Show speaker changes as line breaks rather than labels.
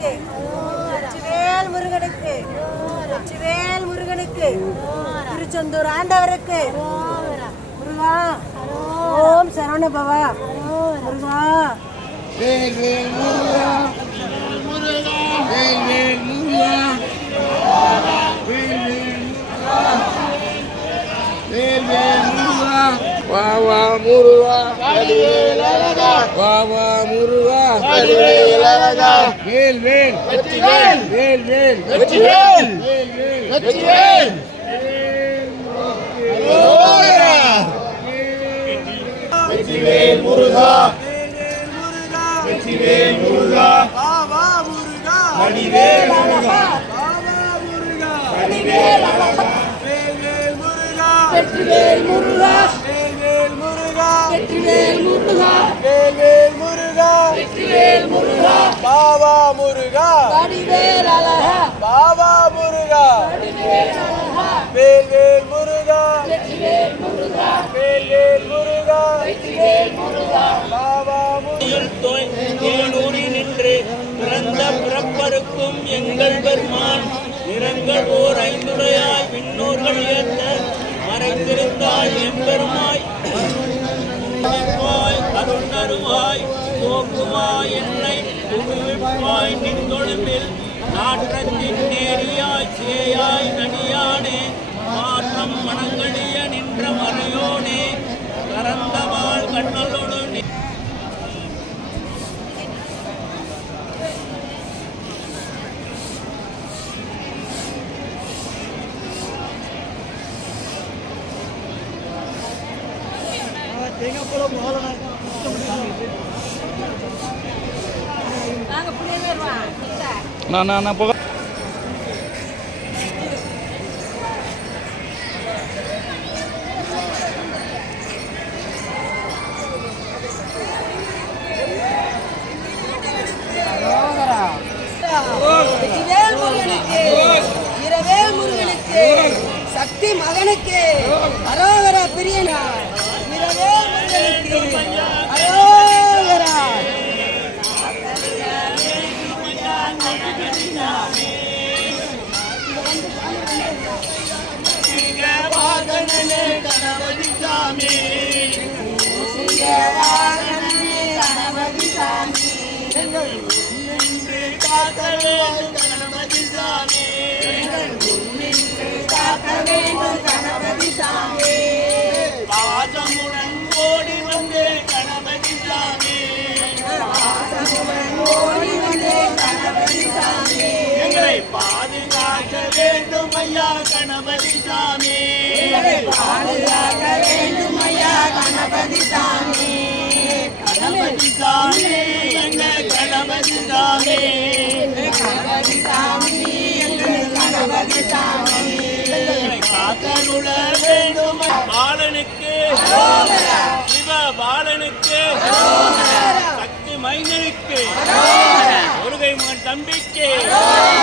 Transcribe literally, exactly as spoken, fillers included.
முருகனுக்கு வெற்றிவேல் முருகனுக்கு வெற்றிவேல் முருகனுக்கு திருச்செந்தூர் ஆண்டவருக்கு முருகா ஓம் சரவண பவா முருகா
வேல் வேல் முருகா வேல் வேல் முருகா வேல் வேல் வேல் வேல் முருகா வா வா முருகா வடிவேல் அழகா வா வா முருகா வடிவேல் அழகா வேல் வேல் வெற்றிவேல் வேல் வேல் வெற்றிவேல் வேல் வேல் வெற்றிவேல் வெற்றிவேல் முருகா வெற்றிவேல் முருகா வா வா முருகா வடிவேல் அழகா வா வா முருகா வடிவேல் அழகா வேல் வேல் முருகா வெற்றிவேல் முருகா வேல் வேல் முருகா வெற்றிவேல் முருகா வேல் வேல் முருகா வெற்றிவேல் முருகா வா வா முருகா வடிவேல் அழகா வா வா முருகா வடிவேல் அழகா வேல் வேல் முருகா வெற்றிவேல் முருகா வேல் வேல் முருகா வெற்றிவேல் முருகா வா வா
தேனூரி நின்று பிறந்த பிறப்பருக்கும் எங்கள் பெருமான் நிறங்கள் ஓர் ஐந்துடையாய் விண்ணோர்கள் ஏற்ற மறைத்திருந்தாய் எம்பெருமாய் அருணருவாய் போக்குவாய் என்னை புகுவிப்பாய் நின்றொழும்பில் நாற்றத்தின் நேரியாய் சேயாய் நடியானே மாற்றம் மனங்கடிய நின்ற மறையோனே கரந்தவாள் கண்ணலோடு
நான் நான் போக
வெற்றிவேல் முருகனுக்கு வீரவேல் முருகனுக்கு சக்தி மகனுக்கு அரோகரா பிரியனா வீரவேல் முருகனுக்கு அரோகரா
கணபதி சாமி
கணபதி சாமி
காக்க வேண்டும் கணபதி சாமி
காக்க வேண்டும் கணபதி சாமி
பாசமுடன் ஓடி வந்து கணபதி சாமி
பாசமுடன் ஓடி வந்து கணபதி சாமி
எங்களை பாதுகாக்க வேண்டும் ஐயா கணபதி சாமி
எங்களை பாதுகாக்க வேண்டும் ஐயா கணபதி சாமி
கணபதி சாமி எங்கள் கணபதி சாமி
கணபதி சாமி எங்கள் கணபதி சாமி
காக்கருள வேண்டும் பாலனுக்கு சிவ பாலனுக்கு சக்தி மைந்தனுக்கு முருகை மகன் தம்பிக்கு